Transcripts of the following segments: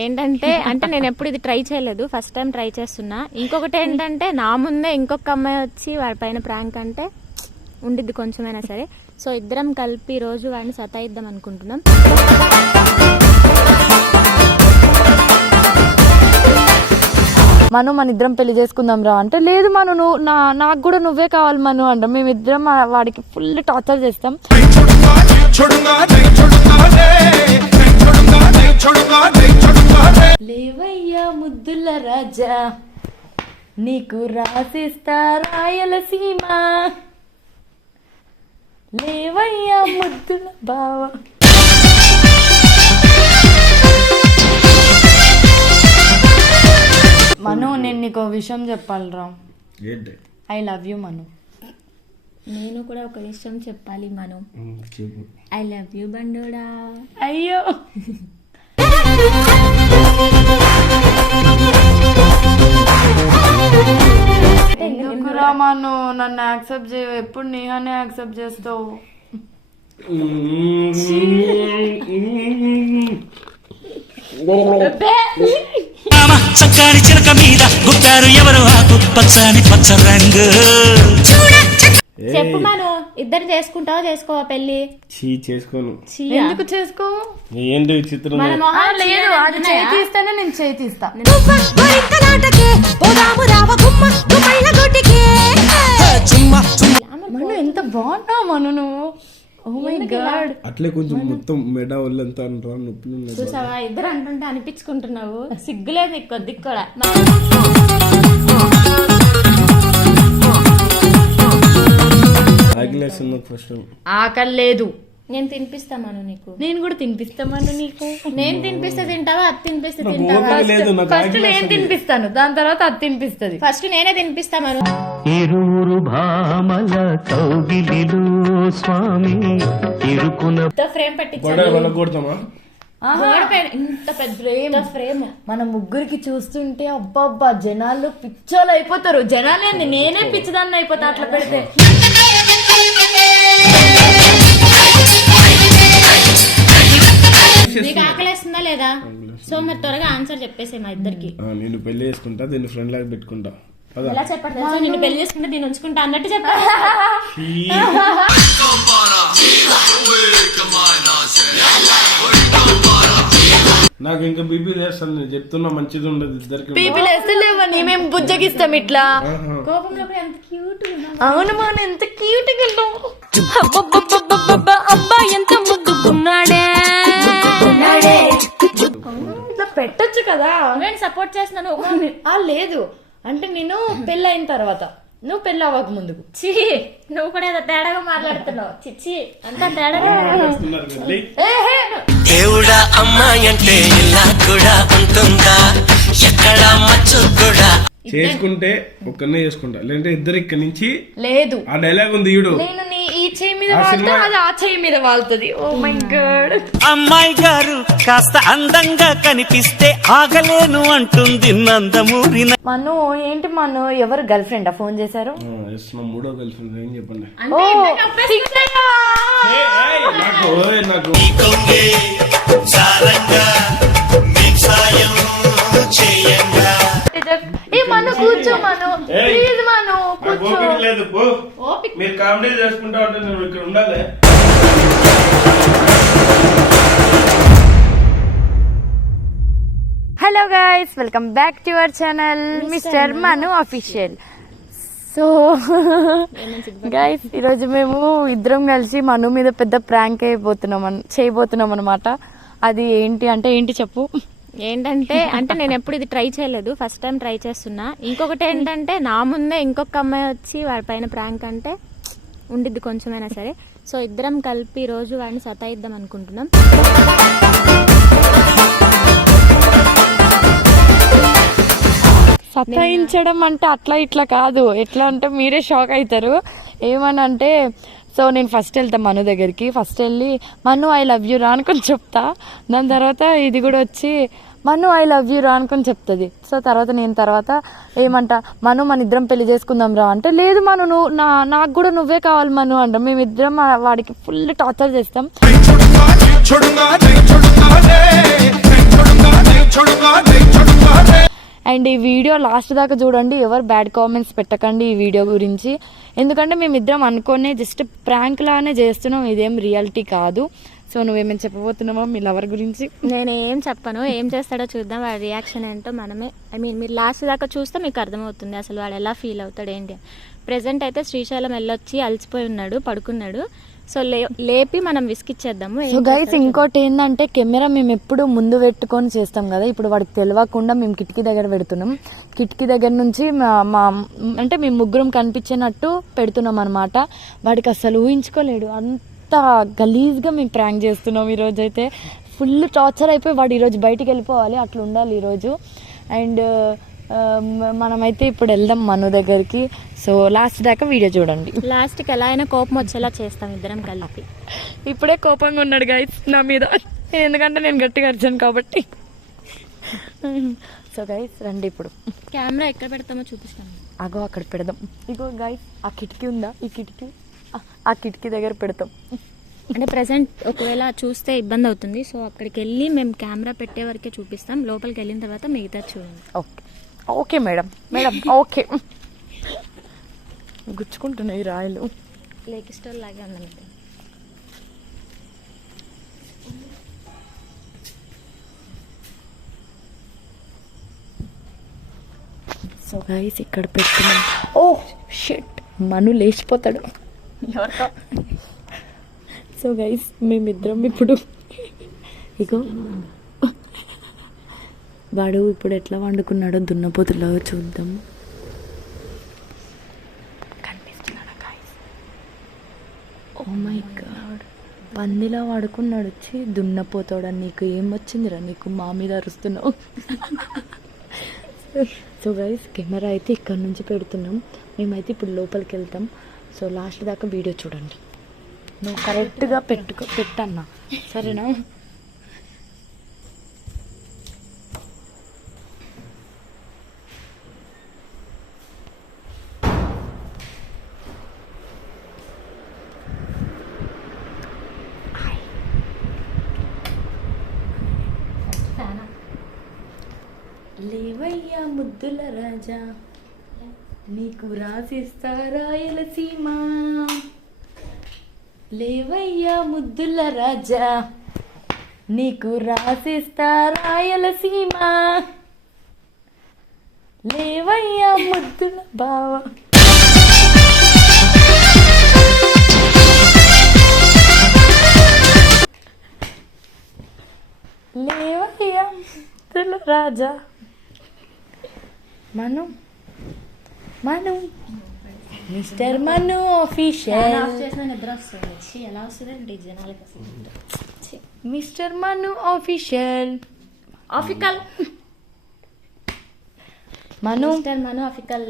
ఏంటంటే అంటే నేను ఎప్పుడు ఇది ట్రై చేయలేదు, ఫస్ట్ టైం ట్రై చేస్తున్నా. ఇంకొకటి ఏంటంటే నా ముందే ఇంకొక అమ్మాయి వచ్చి వాడి పైన ప్రాంక్ అంటే ఉండిద్ది కొంచెమైనా సరే. సో ఇద్దరం కలిపి రోజు వాడిని సతాయిద్దాం అనుకుంటున్నాం. మను మన ఇద్దరం పెళ్లి చేసుకుందాం రా అంటే, లేదు మను నువ్వు నాకు కూడా నువ్వే కావాలి మను అంటాం. మేమిద్దరం వాడికి ఫుల్ టార్చర్ చేస్తాం. లేవయ్యా ముద్దుల రాజా నీకు రాసిస్తా రాయలసీమ, లేవయ్యా ముద్దుల బావ. మను నేను నీకు విషయం చెప్పాలిరా. I love you Manu. నేను కూడా ఒక విషయం చెప్పాలి మను. ఐ లవ్ యూ బండోడా. అయ్యో ఎందుకురా మను నన్ను యాక్సెప్ట్ చేయవు, ఎప్పుడు నేహానే యాక్సెప్ట్ చేస్తావు. చక్కాని చిలక మీద గుప్పారు ఎవరు ఆకు పచ్చని పచ్చ రంగు. చెప్పు మను, ఇద్దరు చేసుకుంటావా చేసుకోవా పెళ్లి? చేసుకోను. ఎందుకు చేసుకో? ఏంటి విచిత్రం? లేదు అది చేతిస్తానే నేను చేతిస్తా. మను ఎంత బాగున్నావు మను నువ్వు. Oh my god. అట్లే కొంచెం మొత్తం మెడ ఒళ్ళంతా నొప్పి. చూసావా ఇద్దరు అంటుంటే అనిపించుకుంటున్నావు, సిగ్గులేదు నీకు కొద్దిగా కూడా. ఆకలి లేదు, నేను తినిపిస్తామను నీకు. నేను కూడా తినిపిస్తామను నీకు. నేను తినిపిస్తే తింటావా, అది తినిపిస్తే తింటావా? ఫస్ట్ నేను తినిపిస్తాను, దాని తర్వాత అది తినిపిస్తుంది. ఫస్ట్ నేనే తినిపిస్తామను. ఇరువురు భామల కౌగిలిలో స్వామి ఇరుకున ఫ్రేమ్ పెట్టించాను, ఇంత పెద్ద ఫ్రేమ్. మన ముగ్గురికి చూస్తుంటే అబ్బా జనాలు పిచ్చోళ్ళు అయిపోతారు. జనాలే నేనే పిచ్చిదాన్ని అయిపోతా అట్లా పెడితే. నీకు ఆకలేస్తుందా లేదా? సో మరి త్వరగా ఆన్సర్ చెప్పేసే మా ఇద్దరికి. నేను పెళ్లి చేసుకుంటా, దీన్ని ఫ్రెండ్ లాగా పెట్టుకుంటా. ఎలా చెప్పాడు తెలుసా? నిన్ను పెళ్లి చేసుకుంటే దీన్ని ఉంచుకుంటా అన్నట్టు చెప్పాడు. నాకు ఇంకా బీపీ లేస్తాను, నేను చెప్తున్నా మంచిది ఉండదు ఇద్దరికి. బీపీ లేస్తలేవని మేము బుజ్జగిస్తాం ఇట్లా. కోపంలో ఎంత క్యూట్. అవును మనం ఎంత క్యూట్ గా అబ్బా ఎంత ముద్దుకున్నాడే. ఇట్లా పెట్టొచ్చు కదా. నేను సపోర్ట్ చేస్తున్నాను. లేదు అంటే నేను పెళ్ళైన తర్వాత, నువ్వు పెళ్ళి అవ్వక ముందుకు. చి నువ్వు కూడా ఏదో తేడాగా మాట్లాడుతున్నావు. చిచ్చి అంతా తేడాగా. దేవుడా అమ్మాయి అంటే ఇలా కూడా ఉంటుందా, ఎక్కడ మచ్చు కూడా. చేసుకుంటే ఒక్కనే చేసుకుంటా, లేదంటే ఇద్దరు ఇక్కడి నుంచి. లేదు ఆ డైలాగ్ ఉంది చూడు, నేను ఈ చెయ్యి మీద వాళ్తా, అది ఆ చెయ్యి మీద వాళ్తుంది. ఓ మై గాడ్. అమ్మాయి గారు కాస్త అందంగా కనిపిస్తే ఆగలేను అంటుంది నందమూరి. మను ఏంటి మను, ఎవరు గర్ల్ ఫ్రెండ్ ఫోన్ చేశారు? మూడో గర్ల్ ఫ్రెండ్ ఏం చెప్పండి. నాకు మను కూర్చో మను, ప్లీజ్ మను కూర్చో. లేదు మీరు కామెడీ చేసుకుంటా ఉంటే నేను ఇక్కడ ఉండాలి. Hello guys, welcome back to our channel mister Manu official. So guys ఈరోజు మేము ఇద్దరం కలిసి మను మీద పెద్ద ప్రాంక్ చేయబోతున్నాం అనమాట. అది ఏంటి అంటే ఏంటి చెప్పు. ఏంటంటే అంటే నేను ఎప్పుడు ఇది ట్రై చేయలేదు, ఫస్ట్ టైం ట్రై చేస్తున్నా. ఇంకొకటి ఏంటంటే నా ముందే ఇంకొక అమ్మాయి వచ్చి వాడి పైన ప్రాంక్ అంటే ఉండిద్ది కొంచెమైనా సరే. సో ఇద్దరం కలిపి రోజు వాడిని సతాయిద్దాం అనుకుంటున్నాం. సతాయించడం అంటే అట్లా ఇట్లా కాదు, ఎట్లా అంటే మీరే షాక్ అవుతారు. ఏమనంటే సో నేను ఫస్ట్ వెళ్తా మను దగ్గరికి. ఫస్ట్ వెళ్ళి మను ఐ లవ్ యూ రా అనుకొని చెప్తా. దాని తర్వాత ఇది కూడా వచ్చి మను ఐ లవ్ యూ రా అనుకొని చెప్తుంది. సో తర్వాత నేను ఏమంటా మను మన ఇద్దరం పెళ్లి చేసుకుందాం రా అంటే, లేదు మను నువ్వు నాకు కూడా నువ్వే కావాలి మను అంటాం. మేమిద్దరం వాడికి ఫుల్ టార్చర్ చేస్తాం. అండ్ ఈ వీడియో లాస్ట్ దాకా చూడండి, ఎవరు బ్యాడ్ కామెంట్స్ పెట్టకండి ఈ వీడియో గురించి, ఎందుకంటే మేమిద్దరం అనుకోనే జస్ట్ ప్రాంక్ లానే చేస్తున్నాం, ఇదేం రియాలిటీ కాదు. సో నువ్వేమేమి చెప్పబోతున్నావా మీ లవర్ గురించి? నేను ఏం చెప్పను, ఏం చేస్తాడో చూద్దాం, వాడి రియాక్షన్ ఏంటో మనమే మీరు లాస్ట్ దాకా చూస్తే మీకు అర్థమవుతుంది అసలు వాడు ఎలా ఫీల్ అవుతాడు ఏంటి. ప్రెసెంట్ అయితే శ్రీశైలం వెళ్ళొచ్చి అలసిపోయి ఉన్నాడు, పడుకున్నాడు. సో లేపి మనం విసికిచ్చేద్దాము. సో గైస్ ఇంకోటి ఏంటంటే కెమెరా మేము ఎప్పుడు ముందు పెట్టుకొని చేస్తాం కదా, ఇప్పుడు వాడికి తెలియకుండా మేము కిటికీ దగ్గర పెడుతున్నాం. కిటికీ దగ్గర నుంచి మా అంటే మేము ముగ్గురం కనిపించినట్టు పెడుతున్నాం అనమాట. వాడికి అసలు ఊహించుకోలేడు, అంత గలీజ్గా మేము ప్రాంక్ చేస్తున్నాం. ఈరోజు అయితే ఫుల్ టార్చర్ అయిపోయి వాడు ఈరోజు బయటికి వెళ్ళిపోవాలి, అట్లా ఉండాలి ఈరోజు. అండ్ మనమైతే ఇప్పుడు వెళ్దాం మను దగ్గరికి. సో లాస్ట్ దాకా వీడియో చూడండి. లాస్ట్కి ఎలా అయినా కోపం వచ్చేలా చేస్తాం ఇద్దరం కలిపి. ఇప్పుడే కోపంగా ఉన్నాడు గైస్ నా మీద, ఎందుకంటే నేను గట్టిగా అరిచాను కాబట్టి. సో గైస్ రండి, ఇప్పుడు కెమెరా ఎక్కడ పెడతామో చూపిస్తాను. అగో అక్కడ పెడదాం. ఇగో గైస్ ఆ కిటికీ ఉందా, ఈ కిటికీ ఆ కిటికీ దగ్గర పెడతాం. అంటే ప్రెసెంట్ ఒకవేళ చూస్తే ఇబ్బంది అవుతుంది, సో అక్కడికి వెళ్ళి మేము కెమెరా పెట్టే వరకే చూపిస్తాం. లోపలికి వెళ్ళిన తర్వాత మిగతా చూడండి. Okay okay madam okay. గుచ్చుకుంటున్నాయి రాయలు, లేక్ స్టోర్ లాగే ఉందండి. సో గైస్ ఇక్కడ పెట్టుకున్నాం. ఓ షిట్, మను లేచిపోతాడు ఎవరితో. సో గైస్ మేమిద్దరం ఇప్పుడు ఇగో వాడు ఇప్పుడు ఎట్లా వండుకున్నాడో దున్నపోతులో చూద్దాం. కనిపిస్తున్నాడా గైస్? ఓ మై గాడ్, పందిలా వాడుకున్నాడు. వచ్చి దున్నపోతాడా, నీకు ఏం వచ్చిందిరా, నీకు మా మీద అరుస్తున్నావు. సో గైస్ కెమెరా అయితే ఇక్కడ నుంచి పెడుతున్నాం, మేమైతే ఇప్పుడు లోపలికి వెళ్తాం. సో లాస్ట్ దాకా వీడియో చూడండి. నువ్వు కరెక్ట్గా పెట్టన్నా, సరేనా? లేవయ్యా ముద్దుల రాజా, నీకు రాసిస్తా రాయలసీమ. లేవయ్యా ముద్దుల రాజా, నీకు రాసిస్తా రాయలసీమ. లేవయ్యా ముద్దుల బావ. లేవయ్యా ముద్దుల రాజా. మను మిస్టర్ మను ఆఫీషియల్. నిద్ర వస్తుంది, ఎలా వస్తుంది జనాలకి అసలు. మిస్టర్ మను ఆఫీషియల్. ఆఫికల్ మను మను ఆఫికల్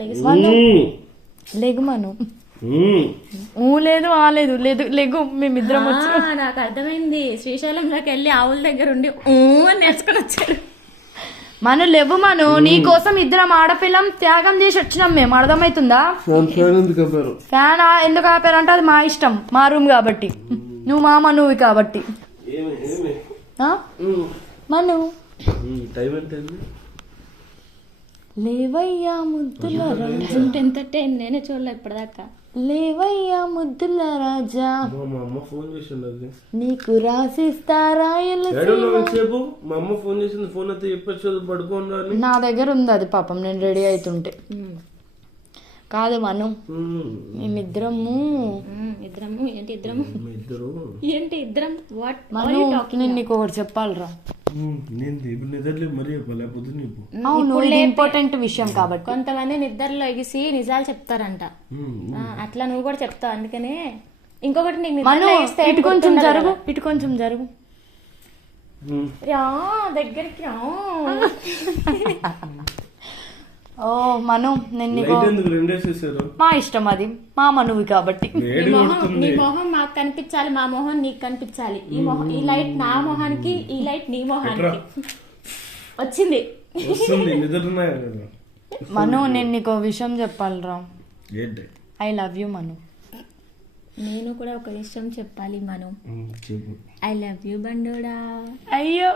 లెగు మను. ఊ లేదు ఆ లేదు లేదు లెగు. మేమిద్దరం వచ్చి నాకు అర్థమైంది, శ్రీశైలంలోకి వెళ్ళి ఆవుల దగ్గర ఉండి అని నేర్చుకుని వచ్చాడు. మను లేవు మను, నీ కోసం ఇద్దరం ఆడపిల్లం త్యాగం చేసి వచ్చినాం మేము, అర్థమవుతుందా? ఫ్యాన్ ఎందుకు ఆపారంటే అది మా ఇష్టం, మా రూమ్ కాబట్టి, నువ్వు మా మనువి కాబట్టి. మను లేవయ్యా ముద్దుల రాజా. ఎంత టైం నేనే చూడలే ఇప్పటిదాకా. లేవయ్యా ముద్దుల రాజా, మా అమ్మ ఫోన్ చేసింది, నీకు రాసిస్తా రాయలసీమ. మా అమ్మ ఫోన్ చేసింది, ఫోన్ అయితే చెప్పచ్చు పడుకోండి. నా దగ్గర ఉంది అది, పాపం నేను రెడీ అవుతుంటే. కాదు మను, మేమిద్దరము ఏంటి ఇద్దరం వాట్ మను, నేను నీకు ఒకటి చెప్పాలరా. అవును, ఇది ఇంపార్టెంట్ విషయం కాబట్టి. కొంతమంది నిద్రలో ఎగిసి నిజాలు చెప్తారంట, అట్లా నువ్వు కూడా చెప్తావు. అందుకనే ఇంకొకటి నీకు మను ఇటు కొంచెం జరుగు, ఇటు కొంచెం జరుగు. రా దగ్గరికి రా. ఓ మను, నేను నీకు మా ఇష్టం, అది మా మనువి కాబట్టి. నీ మొహం మాకు కనిపించాలి, మా మొహం నీకు కనిపించాలి. ఈ లైట్ నా మొహానికి, ఈ లైట్ నీ మొహానికి వచ్చింది. మను నేను నీకు విషయం చెప్పాలిరా. I love you Manu. నేను కూడా ఒక విషయం చెప్పాలి మను. ఐ లవ్ యూ బండోడా. అయ్యో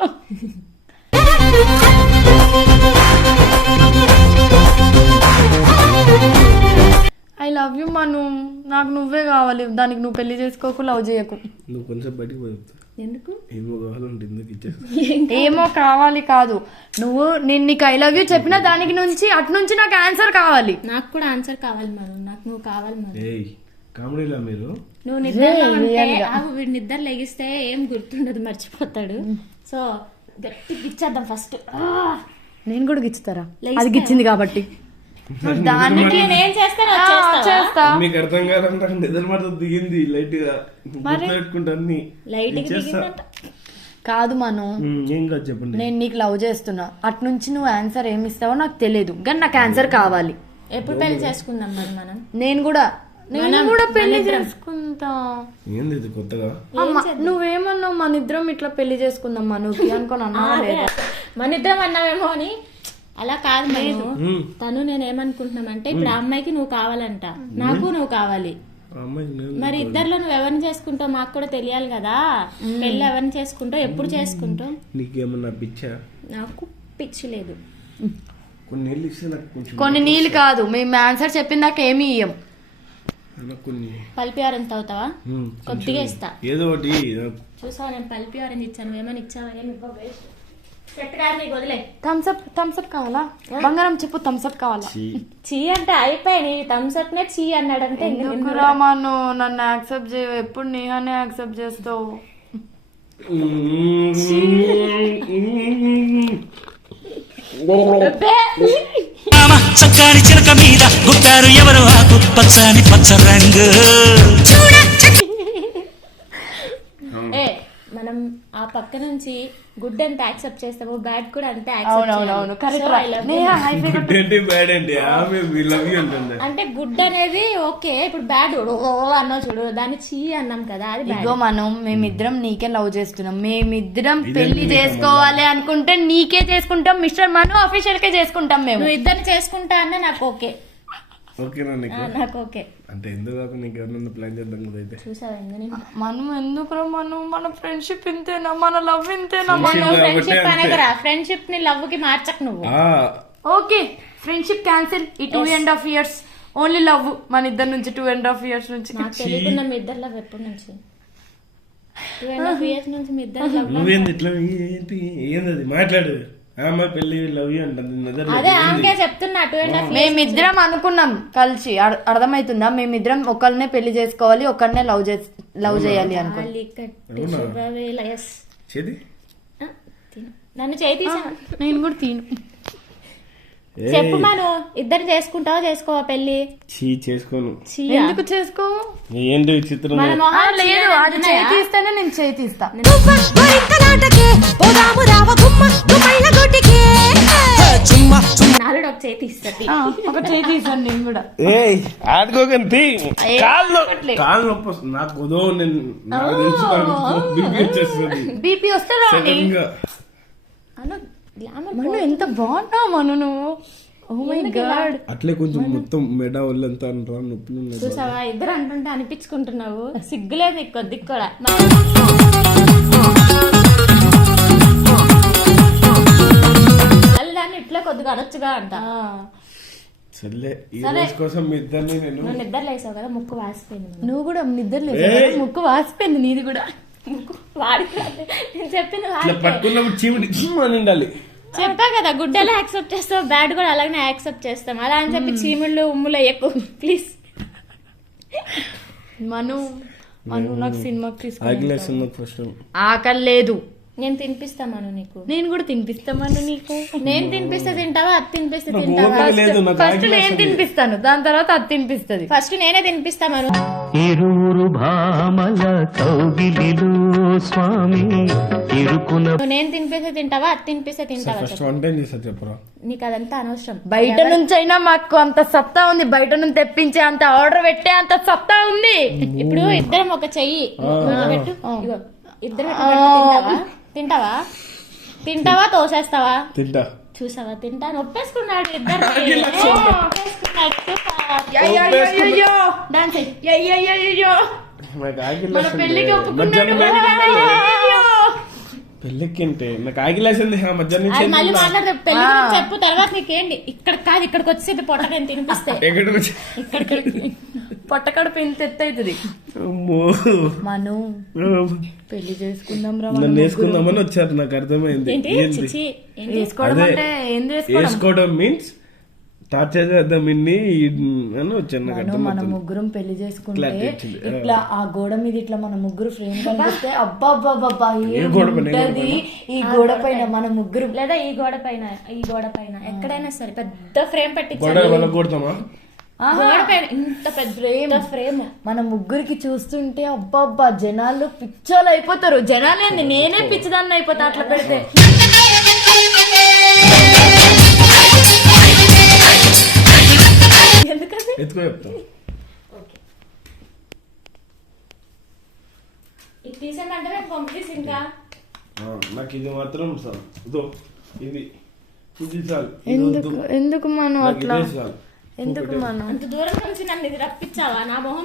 కావాలి, దానికి నువ్వు పెళ్లి చేసుకోకు, లవ్ చేయకు. నువ్వు కొంచెం బయటికి పోతుంది ఎందుకు ఏమో కావాలంటే ఎందుకు ఇచ్చేస్తా ఏమో కావాలి కాదు, నువ్వు నేను నీకు ఐ లవ్ యూ చెప్పిన దానికి నుంచి అటు నుంచి నాకు ఆన్సర్ కావాలి. నాకు కూడా ఆన్సర్ కావాలి మను, నాకు నువ్వు కావాలి మను. ఏయ్ కామెడీలా మీరు నువ్వు నిద్రలో ఉంటే వీడి నిద్ర లెగిస్తే ఏం గుర్తుండదు, మర్చిపోతాడు. సో గట్టిగా ఇచ్చేద్దాం ఫస్ట్. నేను కూడా గిచ్చుతారా? అది గిచ్చింది కాబట్టి దానికి నేను చేస్తాను చేస్తా. మీకు అర్థం కాదంటే నిద్ర మాట దిగింది లైట్ గా పెట్టుకుంటాను లైట్ కాదు మను, ఏం కాదు చెప్పండి. నేను నీకు లవ్ చేస్తున్నా, అటు నుంచి నువ్వు ఆన్సర్ ఏమి ఇస్తావో నాకు తెలియదు, కానీ నాకు ఆన్సర్ కావాలి. ఎప్పుడు పెళ్లి చేసుకుందాం మరి మనం? నేను కూడా పెళ్లి చేసుకుంటా. ఏంది ఇది కొత్తగా? నువ్వేమన్నావు మన ఇద్దరం ఇట్లా పెళ్లి చేసుకుందాం మనుకి అనుకోని అన్నావా లేదా? మన ఇద్దరం అన్నావేమో అని. అలా కాదు నేను, తను నేను ఏమనుకుంటున్నామంటే ఇప్పుడు ఆ అమ్మాయికి నువ్వు కావాలంట, నాకు నువ్వు కావాలి. మరి ఇద్దర్లో నువ్వు ఎవరిని చేసుకుంటావు మాకు కూడా తెలియాలి కదా. పెళ్లి ఎవరిని చేసుకుంటావు, ఎప్పుడు చేసుకుంటావు? నీకేమన్నా పిచ్చా? నాకు పిచ్చి లేదు. కొన్ని నీళ్ళు ఇస్తే నాకు కొంచెం. కొన్ని నీళ్ళు కాదు, మేము ఆన్సర్ చెప్పిన దాకా ఏమి ఇయ్యం. కొన్ని పల్పి ఆరెంజ్ తాగుతావా? కొద్దిగా ఇస్తా. ఏదో ఒకటి చూసావా, నేను పల్పి ఆరెంజ్ ఇచ్చాను, ఏమని ఇచ్చావా? ఏమి ఇవ్వవు. సెట్ కాదు నీకు, వదిలే. థమ్స్అప్ కావాలా బంగారం? చెప్పు, థమ్స్అప్ కావాలా? చీ అంటే అయిపోయి థమ్స్అప్ నే చీ అన్నాడంటే రామాను నన్ను యాక్సెప్ట్ చేయ, ఎప్పుడు నేహానే యాక్సెప్ట్ చేస్తావు? చక్కని చిలక మీద గుప్పారు ఎవరు ఆకు పచ్చని పచ్చ రంగు. ఏ మనం ఆ పక్క నుంచి గుడ్ ఎంత యాక్సెప్ట్ చేస్తామో బ్యాడ్ కూడా అంతే అవునవును అంటే గుడ్ అనేది ఓకే. ఇప్పుడు బ్యాడ్ అన్నా చూడు, దాన్ని చీ అన్నాం కదా, అది ఇగో మనం మేమిద్దరం నీకే లవ్ చేస్తున్నాం, మేమిద్దరం పెళ్లి చేసుకోవాలి అనుకుంటే నీకే చేసుకుంటాం, మిస్టర్ మను అఫీషియల్ కే చేసుకుంటాం. మేము నువ్వు ఇద్దరిని చేసుకుంటా అన్నా నాకు ఓకే. నాకు ఓకే అంటే ఎందుకు కాక నీకు ఎవరన్నా ప్లాన్ చేద్దాం కదా. అయితే చూసావా మనం ఎందుకు మన ఫ్రెండ్షిప్ ఇంతేనా, మన లవ్ ఇంతేనా? ఫ్రెండ్షిప్ అనేది ఫ్రెండ్షిప్ ని లవ్ కి మార్చక నువ్వు. Okay friendship cancel. ఈ 2.5 years ఓన్లీ లవ్ మన ఇద్దరి నుంచి. 2.5 years నుంచి నాకు తెలియకుండా మీ ఇద్దరు లవ్ ఎప్పటి నుంచి? 2.5 years నుంచి మీ ఇద్దరు లవ్. నువ్వేంది ఇట్లా ఏంటి ఏంది మాట్లాడు? పెళ్లి లవ్ యూ అంటుంది. అదే ఆమెకే చెప్తున్నా. 2.5 years మేమిద్దరం అనుకున్నాం కలిసి, అర్థమవుతుందా? మేమిద్దరం ఒకరినే పెళ్లి చేసుకోవాలి, ఒకరినే లవ్ చేయాలి అనుకున్నాం. నన్ను చేయి తీసా. నేను కూడా తీను. చెప్పు మనం ఇద్దరు చేసుకుంటావా చేసుకోవా పెళ్లి? చేసుకోను. ఎందుకు చేసుకో? ఏంటి విచిత్రం? లేదు, అది చేయి తీస్తేనే నేను చేయి తీస్తా. నాలుగు ఒక చేయి తీస్తుంది. ఒక చేయి తీసాను నేను కూడా. ఆడుకోకండి కాళ్ళు నొప్పి వస్తుంది నాకు. ఉదో నేను బీపీ వచ్చేస్తుంది. బీపీ వస్తే మను ఎంత బాగున్నావు మను నువ్వు. Oh my god. అట్లే కొంచెం మొత్తం మెడ ఒళ్ళంతా నొప్పి. చూసావా ఇద్దరు అంటుంటే అనిపించుకుంటున్నావు, సిగ్గులేదు నీకు కొద్దిగా కూడా. దాన్ని ఇట్లా కొద్దిగా అనొచ్చుగా అంట. సర్లే ఈ రోజు కోసం మీ ఇద్దరిని నువ్వు నిద్ర లేసావు కదా, ముక్కు వాసిపోయింది. నువ్వు కూడా నిద్ర లేసావు, ముక్కు వాసిపోయింది నీది కూడా. వాడి నేను చెప్పింది పట్టుకున్నప్పుడు చీమిడి ఉండాలి. చెప్పా కదా గుడ్ ఎలా యాక్సెప్ట్ చేస్తావు, బ్యాడ్ కూడా అలాగే యాక్సెప్ట్ చేస్తాం. అలా అని చెప్పి చీముళ్ళు ఉమ్ములు ఎక్కువ ప్లీజ్. మను నాకు సినిమాకి తీసుకు ఆకలి లేదు. నేను తినిపిస్తామను నీకు. నేను కూడా తినిపిస్తామను నీకు. నేను తినిపిస్తే తింటావా, అది తినిపిస్తే తింటావా? ఫస్ట్ నేను తినిపిస్తాను, దాని తర్వాత అది తినిపిస్తుంది. ఫస్ట్ నేనే తినిపిస్తామను. ఇరువురు భామల కౌగిలిలో స్వామి ఇరుకున. నేను తినిపిస్తే తింటావా, అది తినిపిస్తే తింటావా? చెప్పరా, నీకు అదంతా అనవసరం. బయట నుంచి అయినా మాకు అంత సత్తా ఉంది, బయట నుంచి తెప్పించే అంత ఆర్డర్ పెట్టే అంత సత్తా ఉంది. ఇప్పుడు ఇద్దరం ఒక చెయ్యి పెట్టు, ఇద్దరు తింటావా తోసేస్తావా? తింటా. చూసావా తింటా నొప్పేసుకున్నాడు. ఇద్దరు పెళ్ళికి నాకు ఆగిలేసింది మధ్యాహ్నం. మళ్ళీ మాట్లాడదు పెళ్లి చెప్పు తర్వాత నీకేంటి. ఇక్కడ కాదు, ఇక్కడికి వచ్చేది పొట్ట నేను తినిపిస్తే. ఇక్కడికి పట్టకడప ఎంత ఎత్తు అవుతుంది. అమ్మో. మను పెళ్లి చేసుకుందాం రా. నన్ను వేసుకుందామని వచ్చారు, నాకు అర్థమైంది. ఏంది వేసుకోవడం అంటే ఏం వేసుకోవడం మీన్స్ టార్చర్ చేద్దాం ఇన్ని అని వచ్చాను, నాకు మనం అర్థమవుతుంది. ముగ్గురం పెళ్లి చేసుకుంటే Clarity వచ్చింది. ఇట్లా ఆ గోడ మీద ఇట్లా మన ముగ్గురు ఫ్రేమ్ కనిపిస్తే అబ్బా ఏ గోడ పైన, ఏముంటది ఈ గోడ పైన మన ముగ్గురు. లేదా ఈ గోడ పైన ఎక్కడైనా సరే పెద్ద ఫ్రేమ్ గొడవ పెట్టించాలి. వల్ల కొడతామా? గోడ పైన ఇంత పెద్ద ఫ్రేమ్ మన ముగ్గురికి చూస్తుంటే అబ్బా జనాలు పిచ్చోళ్ళు అయిపోతారు. జనాలేంది నేనే పిచ్చిదాన్ని అయిపోతా అట్లా పెడితే. ఎత్తుకో చెప్తాం. ఇది తీసేయండి మేము పంపిస్తే ఇంకా నాకు ఇది మాత్రం సార్ ఇదో ఇది చాలు. ఎందుకు మనం నాకు అట్లా ఇదే చాలు. ఎందుకు మనం అంత దూరం నుంచి నన్ను ఇది రప్పించావా? నా మొహం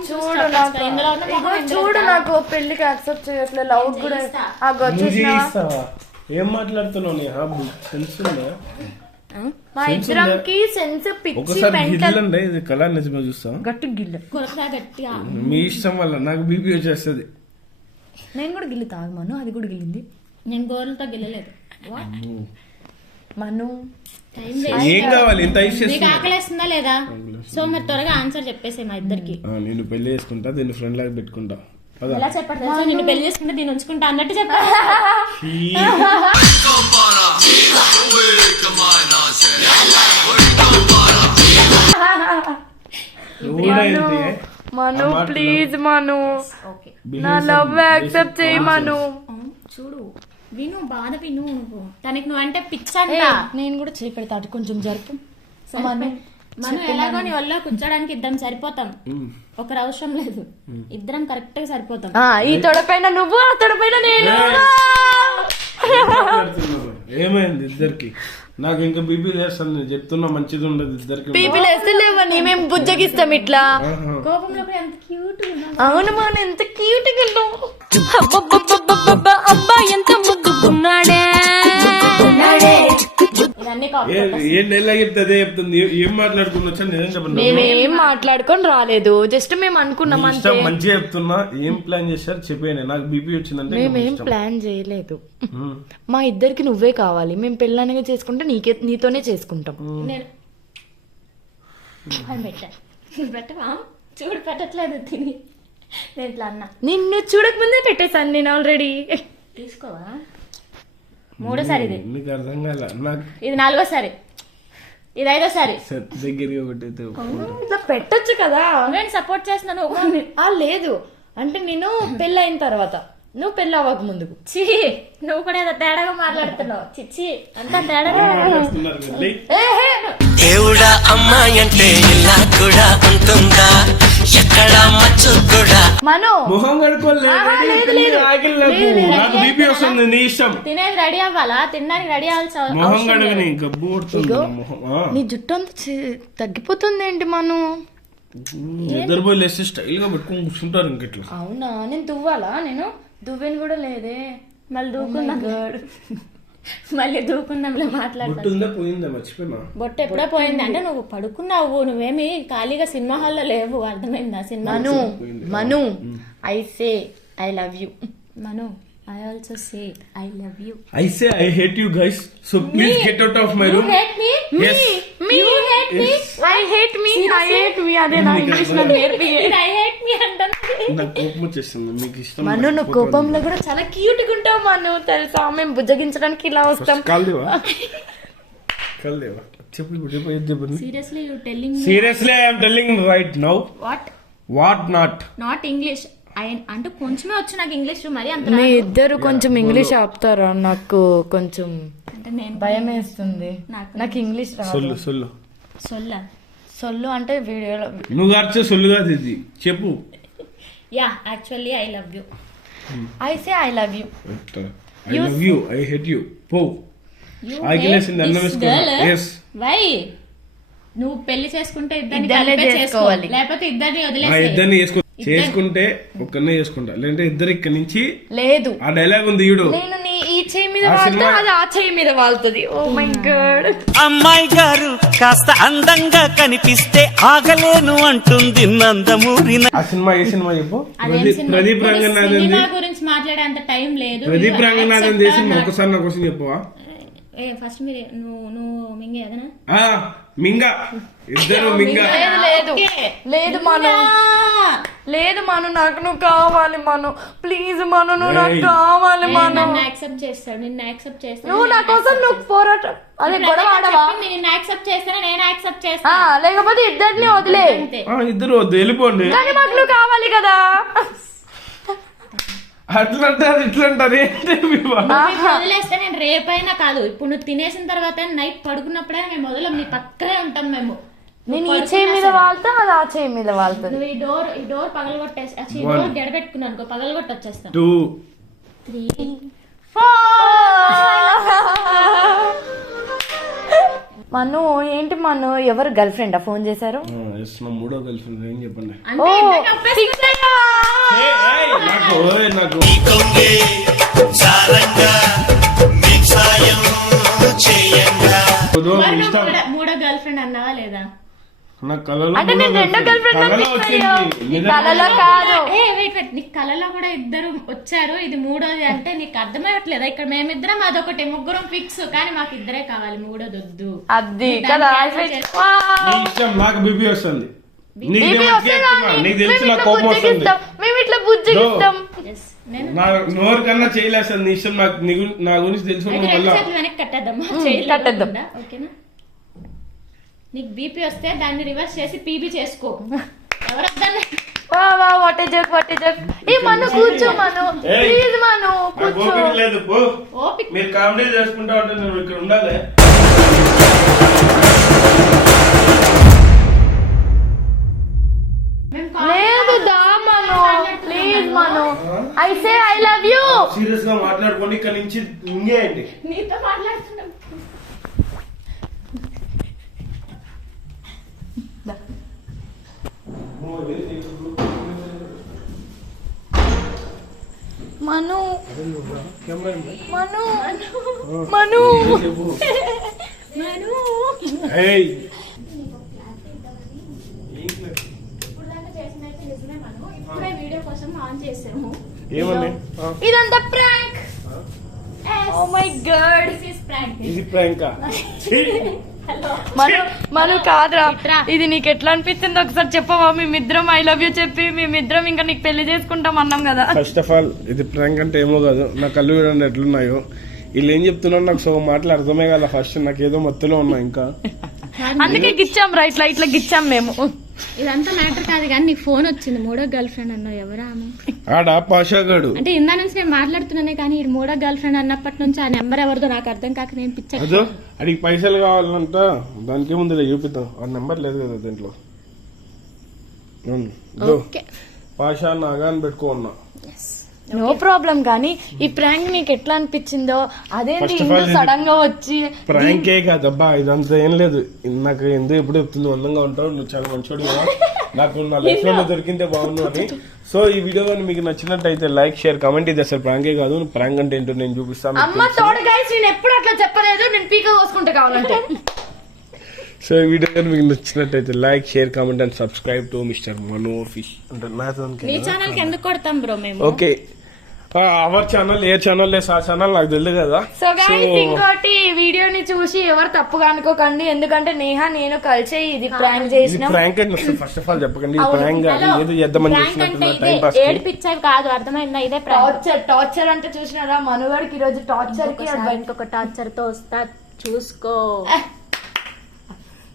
చూడు నాకు పెళ్లికి యాక్సెప్ట్ చేయట్లేదు. లవ్ కూడా ఆ నువ్వు చేయిస్తావా? ఏం మాట్లాడుతున్నావు? నీ హాబ్ సెన్స్ ఉందా? మా ఇద్దరంకి సెన్స్ పిచ్చి ఒకసారి గిల్లండి, ఇది కళ నిజమే చూస్తా. గట్టి గిల్ల గట్టిగా మీ ఇష్టం వల్ల నాకు బీపీ వచ్చేస్తుంది. నేను కూడా గిల్లి తాగమను, అది కూడా గిల్లింది. నేను గోర్లతో గెలలేదు. మను ఏం కావాలి ఇంత నీకు ఆకలేస్తుందా లేదా? సో మరి త్వరగా ఆన్సర్ చెప్పేసే మా ఇద్దరికి. నేను పెళ్లి చేసుకుంటా, దీన్ని ఫ్రెండ్ లాగా పెట్టుకుంటా. ఎలా చెప్పండి తెలుసా? నిన్ను పెళ్లి చేసుకుంటే దీన్ని ఉంచుకుంటా అన్నట్టు చెప్పా. మను ప్లీజ్ మను, నా లవ్ యాక్సెప్ట్ చేయి మను. చూడు విను, బాధ విను. నువ్వు తనకి నువ్వంటే పిచ్చంట. నేను కూడా చేపెడతా, అటు కొంచెం జరుపు. మనం ఎలాగో నీ వల్ల కూర్చోడానికి ఇద్దరం సరిపోతాం, ఒకరు అవసరం లేదు. ఇద్దరం కరెక్ట్ గా సరిపోతాం. ఈ తొడపైన నువ్వు, ఆ తొడపైన నేను. ఏమైంది ఇద్దరికి? నాకు ఇంకా బీపీ లేస్తాను, నేను చెప్తున్నా మంచిది ఉండదు ఇద్దరికి. బీపీ లేస్తే లేవని మేము బుజ్జగిస్తాం ఇట్లా. కోపంలో కూడా ఎంత క్యూట్. అవును మన ఎంత క్యూట్ గా అబ్బా ఎంత ముద్దుకున్నాడే. ఇవన్నీ ఏం నెల చెప్తుంది చెప్తుంది. ఏం మాట్లాడుకున్నా నిజం చెప్పండి. మేమేం మాట్లాడుకొని రాలేదు, జస్ట్ మేము అనుకున్నాం అంతే. మంచిగా చెప్తున్నా. ఏం ప్లాన్ చేశారు చెప్పేయండి. నాకు బీపీ వచ్చిందంటే మేమేం ప్లాన్ చేయలేదు. మా ఇద్దరికి నువ్వే కావాలి. మేము పెళ్ళానిగా చేసుకుంటే నీతోనే చేసుకుంటాం. పెట్టవా? చూడు పెట్టట్లేదు తిని. నేను ఇట్లా అన్నా. నిన్ను చూడకముందే పెట్టేశాను నేను ఆల్రెడీ. తీసుకోవా? మూడోసారి ఇది. నీకు అర్థం కాల. నాకు ఇది నాలుగోసారి, ఇది ఐదోసారి. దగ్గరగా పెట్టయితే ఇట్లా పెట్టొచ్చు కదా. నేను సపోర్ట్ చేస్తున్నాను. లేదు అంటే నేను పెళ్ళైన తర్వాత, నువ్వు పెళ్ళి అవ్వక ముందుకు. చి నువ్వు కూడా ఏదో తేడాగా మాట్లాడుతున్నావు. చిచ్చి అంతా తేడాగా దేవుడా అమ్మాయి అంటే ఇలా కూడా ఉంటుందా? ఎక్కడ మచ్చు కూడా మను మొహం కడుకోలేదు. నాకు బీపీ వస్తుంది, నీ ఇష్టం. తినేది రెడీ అవ్వాలా? తినడానికి రెడీ అవ్వాల్సి మొహం కడగని గబ్బు కొడుతుంది మొహం. నీ జుట్టు అంతా తగ్గిపోతుంది ఏంటి మను? నిద్రపోయి లేస్తే స్టైల్ గా పెట్టుకుని కూర్చుంటారు ఇంకెట్లా. అవునా? నేను దువ్వాలా? నేను దువ్వెని కూడా లేదే. మళ్ళీ దూకుందాం, మళ్ళీ దూకుందాంలో మాట్లాడతాను. బొట్టుందా పోయిందా మర్చిపోయినా? బొట్టు ఎప్పుడో పోయింది. అంటే నువ్వు పడుకున్నావు, నువ్వేమి ఖాళీగా సినిమా హాల్లో లేవు. అర్థమైందా? Cinema Manu I say I love you. Manu I also say I love you. I say I hate you guys. So please get out of my room. You hate me? Yes. You hate me? I hate me. I hate me. అదే నా English లో నేర్పి. I hate me అంటాను. నాకు కోపం వచ్చేస్తుంది. మీకు ఇష్టం మను నువ్వు కోపంలో కూడా చాలా క్యూట్ గా ఉంటావు మను, తెలుసా? మేము బుజ్జగించడానికి ఇలా వస్తాం. కాల్దేవా చెప్పు చెప్పు. Seriously you telling me? Seriously I am telling right now. What not? Not English. అంటే కొంచెమే వచ్చు నాకు ఇంగ్లీష్, మరి అంత మీ ఇద్దరు కొంచెం ఇంగ్లీష్ ఆపుతారా? నాకు కొంచెం అంటే నేను భయం వేస్తుంది. నాకు ఇంగ్లీష్ రాదు. సొల్లు అంటే వీడియోలో నువ్వు గార్చే సొల్లు కాదు ఇది, చెప్పు. Yeah actually I love you. I say I love you. I love you. I hate you. పో. ఆగిలేసింది అన్నం వేసుకోవాలి. Yes. వై? నువ్వు పెళ్లి చేసుకుంటే ఇద్దరిని కలిపే చేసుకోవాలి, లేకపోతే ఇద్దరిని వదిలేసి. ఇద్దరిని చేసుకుంటే ఒక్కనే చేసుకుంటా, లేదంటే ఇద్దరు ఇక్కడ నుంచి లేదు. ఆ డైలాగ్ ఉంది చూడు. నేను నీ ఈ చేయి మీద వాళ్తా, అది ఆ చేయి మీద వాళ్తుంది. ఓ మై గాడ్. అమ్మాయి గారు కాస్త అందంగా కనిపిస్తే ఆగలేను అంటుంది నందమూరి ఆ సినిమా ఏ సినిమా చెప్పు? అదేం సినిమా? ప్రదీప్ ఇప్పుడు రంగనాథన్ సినిమా గురించి మాట్లాడేంత టైం లేదు. ప్రదీప్ రంగనాథన్ చేసి ఒకసారి నా క్వశ్చన్ చెప్పవా? ఫస్ట్ మీరు నువ్వు మింగే అదనా? మింగా ఇద్దరు మింగా. లేదు లేదు మను, లేదు మను, నాకు నువ్వు కావాలి మను, ప్లీజ్ మను, నువ్వు నాకు కావాలి మను. నన్ను యాక్సెప్ట్ చేస్తాడు, నిన్ను యాక్సెప్ట్ చేస్తాడు. నువ్వు నా కోసం నువ్వు పోరాటం అదే గొడవ ఆడవా? నిన్ను యాక్సెప్ట్ చేస్తాను, నేను యాక్సెప్ట్ చేస్తా. లేకపోతే ఇద్దరిని వదిలే. అంతే. ఇద్దరు వద్దు, వెళ్ళిపోండి. కానీ మాకు నువ్వు కావాలి కదా. అట్లా అంటారు ఇట్లా అంటారు ఏంటి మీ బాధ? ఇప్పుడు వదిలేస్తే నేను రేపైనా కాదు, ఇప్పుడు నువ్వు తినేసిన తర్వాత నైట్ పడుకున్నప్పుడైనా మేము వదలం, నీ పక్కనే ఉంటాం మేము. నేను ఈ చేయి మీద వాళ్తా, అది ఆ చేయి మీద వాళ్తుంది. నువ్వు ఈ డోర్ పగలగొట్టేసి ఈ డోర్ గడబెట్టుకున్నాను అనుకో, పగలగొట్టి వచ్చేస్తాను. 2 3 మను ఏంటి మను, ఎవరు గర్ల్ ఫ్రెండ్ ఫోన్ చేశారు? నా మూడో కలిసి ఏం చెప్పండి. అంటే ఇందాక ఒప్పేసుకున్నా. నాకు మరి నువ్వు మూడో గర్ల్ ఫ్రెండ్ అన్నావా లేదా? నాకు కళలో అంటే నేను రెండో గర్ల్ ఫ్రెండ్ వచ్చింది. కళలో కాదు. వెయిట్ నీకు కళలో కూడా ఇద్దరు వచ్చారు, ఇది మూడోది అంటే నీకు అర్థమయ్యట్లేదా? ఇక్కడ మేమిద్దరం అదొకటి, ముగ్గురం ఫిక్స్, కానీ మాకు ఇద్దరే కావాలి, మూడోది వద్దు. అది కదా నీ ఇష్టం, నాకు బీపీ వస్తుంది. నీకు తెలిసి నాకు కోపం వస్తుంది. మేము ఇట్లా బుజ్జిగిస్తాం. నా నోరు కన్నా చేయలేస్తుంది. నీ ఇష్టం, నాకు నా గురించి తెలుసు. వెనక్కి కట్టేద్దామా? కట్టేద్దాం. ఓకేనా? నీకు బీపీ వస్తే దాన్ని రివర్స్ చేసి పీబీ చేసుకో. ఎవరొద్దని what a joke, what a joke. ఏ మను కూర్చో మను, ప్లీజ్ మను కూర్చో. లేదు పో, ఓపిక. మీరు కామెడీ చేసుకుంటా ఉంటే నువ్వు ఇక్కడ ఉండాలి. లేదు దా Manu, please Manu, I say I love you. Serious గా మాట్లాడుకోండి, ఇక్కడ నుంచి ఇంగేయండి. నీతో మాట్లాడుతున్నాం. మను మను మను ఏయ్ ఇప్పుడే వీడియో కోసం ఆన్ చేసాము. ఏమన్నా ఇదంతా prank. Oh my god, this is prank. ఇది ప్రాంకా? మను కాదురా, ఇది నీకు ఎట్లా అనిపిస్తుంది ఒకసారి చెప్పవా? మేమిద్దరం ఐ లవ్ యూ చెప్పి మేమిద్దరం ఇంకా నీకు పెళ్లి చేసుకుంటాం అన్నాం కదా. ఫస్ట్ ఆఫ్ ఆల్ ఇది ప్రాంక్ అంటే ఏమో కాదు. నా కళ్ళు చూడండి ఎట్లున్నాయో. వీళ్ళు ఏం చెప్తున్నారు నాకు సో మాటలు అర్థమే కదా. ఫస్ట్ నాకు ఏదో మత్తులో ఉన్నా ఇంకా. అందుకే గిచ్చాం రా, ఇట్లా ఇట్లా గిచ్చాం మేము. ఇదంతా మ్యాటర్ కాదు కానీ నీకు ఫోన్ వచ్చింది, మూడో గర్ల్ ఫ్రెండ్ అన్నావు. ఎవరా ఆమె? ఆడా పాషాగాడు. అంటే ఇందా నుంచి నేను మాట్లాడుతున్నానే కానీ ఈ మూడో గర్ల్ ఫ్రెండ్ అన్నప్పటి నుంచి ఆ నెంబర్ ఎవరిదో నాకు అర్థం కాక నేను పిచ్చా. అదో అడిగి పైసలు కావాలంట, దానికి ముందు చూపిద్దాం. ఆ నెంబర్ లేదు కదా దీంట్లో. ఓకే, పాషా నాగా అని పెట్టుకో ఉన్నా. No problem. కానీ ఈ ప్రాంక్ నీకు ఎట్లా అనిపించిందో అదేంటి సడన్ గా వచ్చి. ప్రాంకే కాదబ్బా, ఇదంతా ఏం లేదు. నాకు ఎందుకు ఎప్పుడు చెప్తుంది అందంగా ఉంటావు, నువ్వు చాలా మంచోడు కదా, నాకు నా లైఫ్ లో దొరికింటే బాగుండు అని. సో ఈ వీడియో కానీ మీకు నచ్చినట్టయితే లైక్, షేర్, కామెంట్. ఇది అసలు ప్రాంకే కాదు, ప్రాంక్ అంటే ఏంటో నేను చూపిస్తాను. అమ్మ తోడు గైస్, నేను ఎప్పుడు అట్లా చెప్పలేదు, నేను పీక కోసుకుంటా కావాలంటే. సో ఈ వీడియో కానీ మీకు నచ్చినట్టయితే like, share, comment and subscribe to mister Manu fish అంటే నా నీ ఛానల్ కి ఎందుకు కొడతాం బ్రో మేము? Okay, our channel A channel లేదు, ఆ ఛానల్ నాకు తెలియదు కదా. సో గైస్ ఇంకోటి, వీడియోని చూసి ఎవరు తప్పుగా అనుకోకండి, ఎందుకంటే నేహ నేను కలిసి ఇది ప్రాంక్ చేసినాం. ప్రాంక్ అంటే ఫస్ట్ ఆఫ్ ఆల్ చెప్పకండి, ఇది ప్రాంక్ కాదు, ఏదో చేద్దామని చేసినట్టు టైం పాస్. ఏడిపించేవి కాదు, అర్థమైందా? ఇదే టార్చర్ అంటే చూసినారా మనుగడికి ఈ రోజు టార్చర్ కి ఇంకొక టార్చర్ తో వస్తా, చూసుకో.